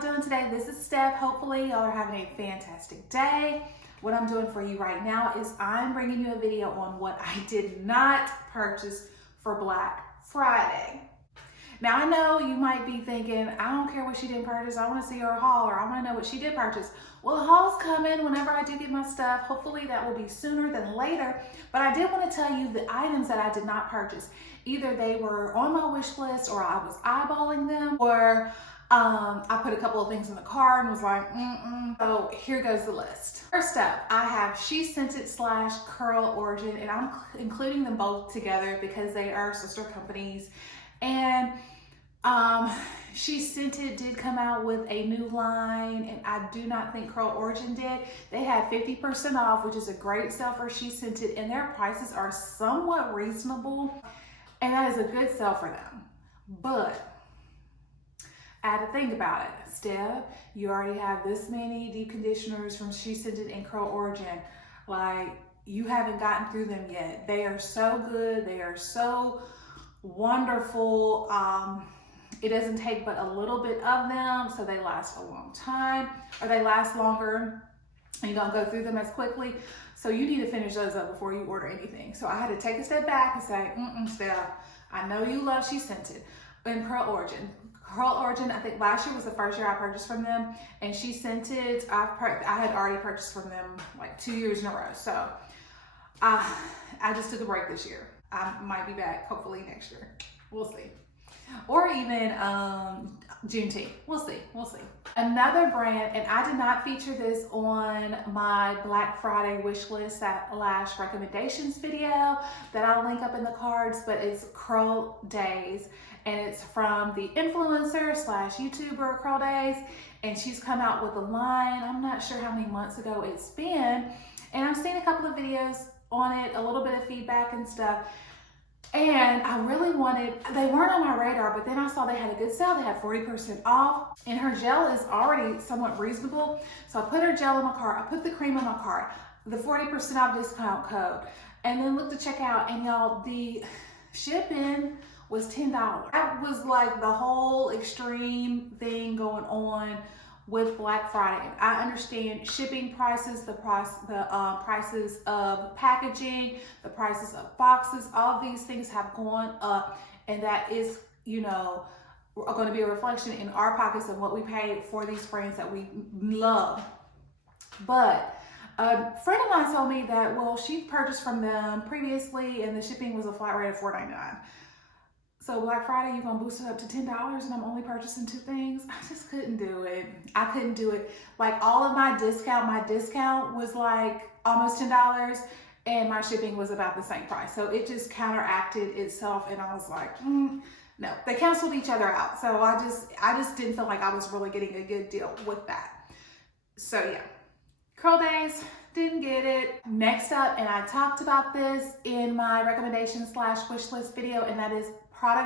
y'all doing today? This is Steph. Hopefully y'all are having a fantastic day. What I'm doing for you right now is I'm bringing you a video on what I did not purchase for Black Friday. Now I know you might be thinking, I don't care what she didn't purchase. I want to see her haul, or I want to know what she did purchase. Well, the haul's coming whenever I do get my stuff. Hopefully that will be sooner than later. But I did want to tell you the items that I did not purchase. Either they were on my wish list, or I was eyeballing them, or I put a couple of things in the cart and was like, So here goes the list. First up, I have She Sent It / Curl Origin, and I'm including them both together because they are sister companies. And She Sent It did come out with a new line, and I do not think Curl Origin did. They had 50% off, which is a great sale for She Sent It, and their prices are somewhat reasonable, and that is a good sell for them. But I had to think about it. Steph, you already have this many deep conditioners from She Sent It and Curl Origin. Like, you haven't gotten through them yet. They are so good. They are so wonderful. It doesn't take but a little bit of them, so they last a long time, or they last longer, and you don't go through them as quickly. So you need to finish those up before you order anything. So I had to take a step back and say, Steph, I know you love She Sent It and Curl Origin. Curl Origin, I think last year was the first year I purchased from them, and She Sent It, I had already purchased from them like 2 years in a row. So I just took a break this year. I might be back hopefully next year. We'll see. Or even Junkie. We'll see. Another brand, and I did not feature this on my Black Friday wish list / recommendations video that I'll link up in the cards, but it's Curl Days, and it's from the influencer / YouTuber Curl Days, and she's come out with a line. I'm not sure how many months ago it's been, and I've seen a couple of videos on it, a little bit of feedback and stuff. And I really wanted, they weren't on my radar, but then I saw they had a good sale. They had 40% off, and her gel is already somewhat reasonable. So I put her gel in my cart. I put the cream in my cart, the 40% off discount code, and then looked to check out, and y'all, the shipping was $10. That was like the whole extreme thing going on with Black Friday. And I understand shipping prices, the prices of packaging, the prices of boxes, all of these things have gone up, and that is, going to be a reflection in our pockets of what we pay for these brands that we love. But a friend of mine told me that, well, she purchased from them previously and the shipping was a flat rate of $4.99. So Black Friday, you're gonna boost it up to $10 and I'm only purchasing 2 things? I just couldn't do it. I couldn't do it. Like, all of my discount was like almost $10, and my shipping was about the same price. So it just counteracted itself, and I was like, no, they canceled each other out. So I just didn't feel like I was really getting a good deal with that. So yeah, Curl Days, didn't get it. Next up, and I talked about this in my recommendations / wish list video, and that is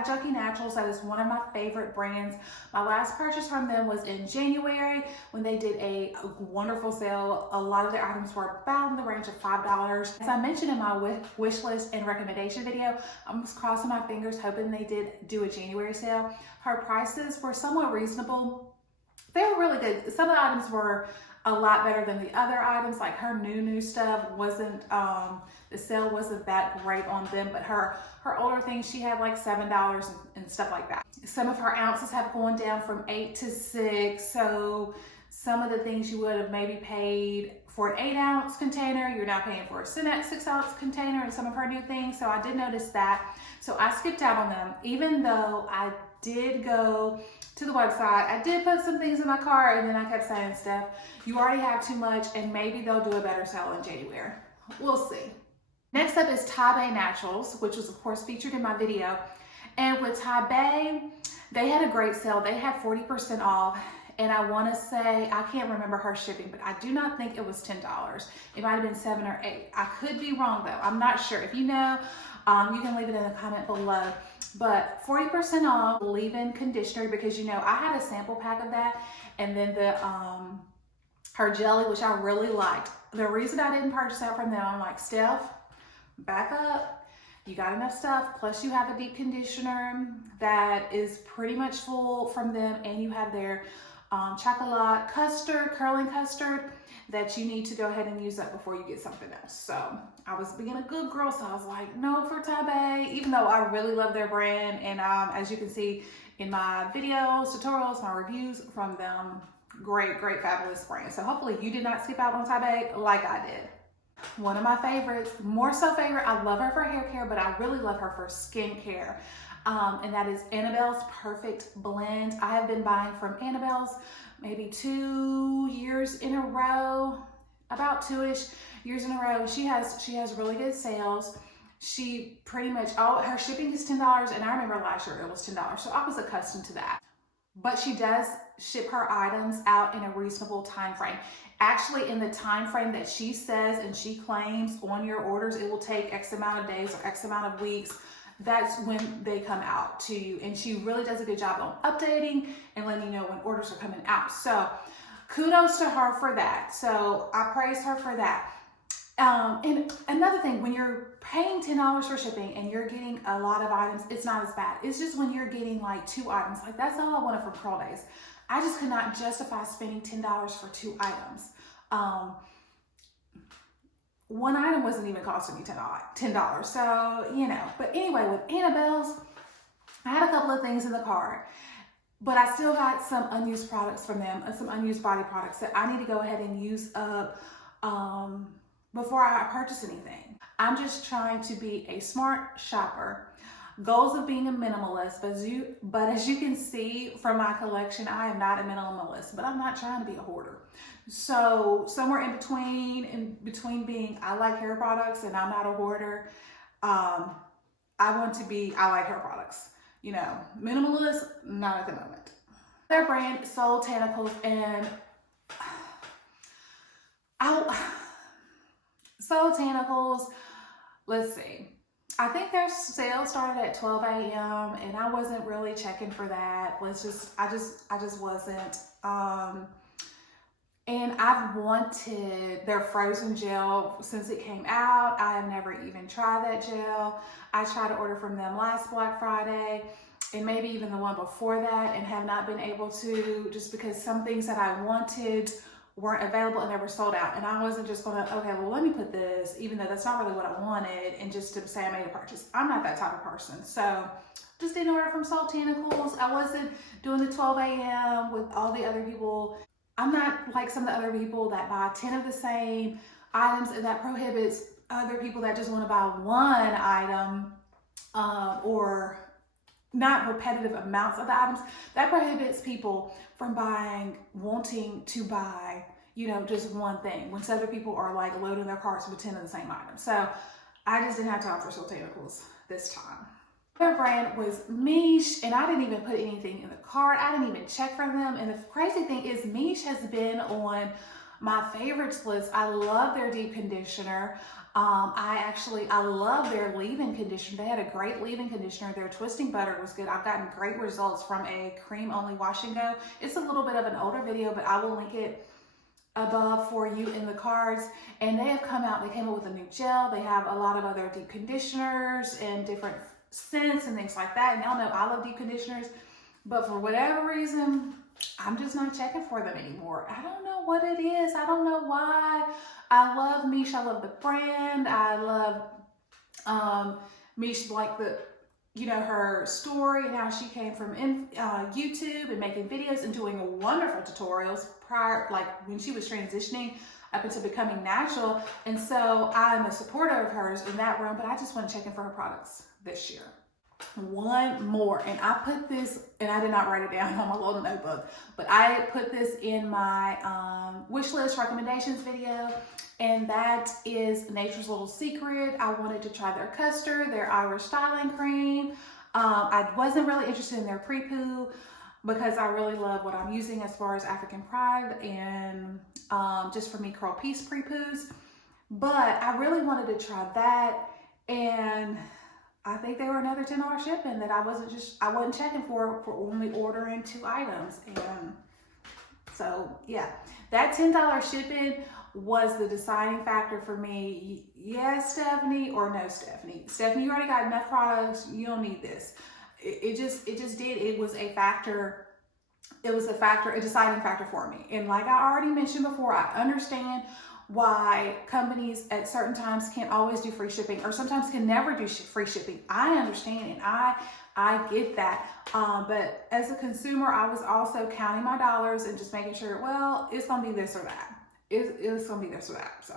Junkie Naturals. That is one of my favorite brands. My last purchase from them was in January when they did a wonderful sale. A lot of their items were about in the range of $5. As I mentioned in my wish list and recommendation video, I'm just crossing my fingers hoping they did do a January sale. Her prices were somewhat reasonable. They were really good. Some of the items were a lot better than the other items. Like her new stuff wasn't, the sale wasn't that great on them, but her older things, she had like $7 and stuff like that. Some of her ounces have gone down from 8 to 6. So some of the things you would have maybe paid for an 8-ounce container, you're now paying for a 6-ounce container, and some of her new things. So I did notice that. So I skipped out on them, even though I did go to the website. I did put some things in my cart, and then I kept saying, Steph, you already have too much, and maybe they'll do a better sale in January. We'll see. Next up is Bay Naturals, which was of course featured in my video. And with Bay, they had a great sale. They had 40% off. And I want to say, I can't remember her shipping, but I do not think it was $10. It might have been $7 or $8. I could be wrong though. I'm not sure. If you know, you can leave it in the comment below. But 40% off leave-in conditioner, because I had a sample pack of that, and then the her jelly, which I really liked. The reason I didn't purchase that from them, I'm like, Steph, back up. You got enough stuff, plus you have a deep conditioner that is pretty much full from them, and you have their chocolate custard, curling custard, that you need to go ahead and use that before you get something else. So I was being a good girl, so I was like, no for Tabe, even though I really love their brand. And as you can see in my videos, tutorials, my reviews from them, great, fabulous brand. So hopefully you did not skip out on Tabe like I did. One of my favorites, more so favorite, I love her for hair care, but I really love her for skincare. And that is Annabelle's Perfect Blend. I have been buying from Annabelle's maybe 2 years in a row, about 2-ish years in a row. She has really good sales. She pretty much, all her shipping is $10, and I remember last year it was $10, so I was accustomed to that. But she does ship her items out in a reasonable time frame. Actually, in the time frame that she says and she claims on your orders, it will take X amount of days or X amount of weeks. That's when they come out to you. And she really does a good job on updating and letting you know when orders are coming out. So kudos to her for that. So I praise her for that. And another thing, when you're paying $10 for shipping and you're getting a lot of items, it's not as bad. It's just when you're getting like 2 items, like that's all I wanted from Curl Days. I just could not justify spending $10 for 2 items. One item wasn't even costing me $10. So, you know, but anyway, with Annabelle's, I had a couple of things in the cart, but I still got some unused products from them, some unused body products that I need to go ahead and use up before I purchase anything. I'm just trying to be a smart shopper. Goals of being a minimalist, but as you can see from my collection, I am not a minimalist, but I'm not trying to be a hoarder. So somewhere in between being I like hair products and I'm not a hoarder, I want to be I like hair products. You know, minimalist, not at the moment. Their brand, Sultanacles, and Sultanacles, let's see. I think their sale started at 12 a.m. and I wasn't really checking for that. I just wasn't. And I've wanted their frozen gel since it came out. I have never even tried that gel. I tried to order from them last Black Friday and maybe even the one before that and have not been able to, just because some things that I wanted weren't available and they were sold out. And I wasn't just gonna, okay, well, let me put this, even though that's not really what I wanted, and just to say I made a purchase. I'm not that type of person. So just didn't order from Sultanacles. I wasn't doing the 12 a.m. with all the other people. I'm not like some of the other people that buy 10 of the same items, and that prohibits other people that just want to buy one item or not repetitive amounts of the items. That prohibits people from wanting to buy, you know, just one thing, when other people are like loading their carts with 10 of the same item. So I just didn't have time for Sultanacles this time. Their brand was Mish, and I didn't even put anything in the cart. I didn't even check for them. And the crazy thing is, Mish has been on my favorites list. I love their deep conditioner. I love their leave-in conditioner. They had a great leave-in conditioner. Their twisting butter was good. I've gotten great results from a cream-only wash and go. It's a little bit of an older video, but I will link it above for you in the cards. And they have come out, they came up with a new gel. They have a lot of other deep conditioners and different scents and things like that. And y'all know I love deep conditioners, but for whatever reason, I'm just not checking for them anymore. I don't know what it is. I don't know why. I love Mish. I love the brand. I love Mish, like her story and how she came from YouTube and making videos and doing wonderful tutorials prior, like when she was transitioning up into becoming natural. And so I'm a supporter of hers in that realm, but I just want to check in for her products this year. One more, and I put this, and I did not write it down on my little notebook, but I put this in my wish list recommendations video, and that is Nature's Little Secret. I wanted to try their custard, their Irish styling cream. I wasn't really interested in their pre-poo because I really love what I'm using as far as African Pride and just for me curl piece pre-poos, but I really wanted to try that, and I think they were another $10 shipping that I wasn't checking for only ordering 2 items. And so yeah, that $10 shipping was the deciding factor for me. Yes, Stephanie, or no, Stephanie. Stephanie, you already got enough products. You don't need this. It just did. It was a factor it was a deciding factor for me. And like I already mentioned before, I understand why companies at certain times can't always do free shipping, or sometimes can never do free shipping. I understand, and I get that. But as a consumer, I was also counting my dollars and just making sure, well, it's gonna be this or that. It's gonna be this or that. So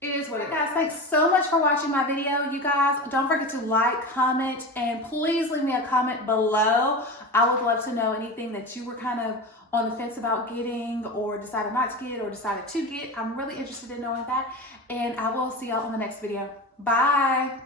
it is what it is. Guys, thanks so much for watching my video. You guys, don't forget to like, comment, and please leave me a comment below. I would love to know anything that you were kind of on the fence about getting, or decided not to get, or decided to get. I'm really interested in knowing that. And I will see y'all on the next video. Bye.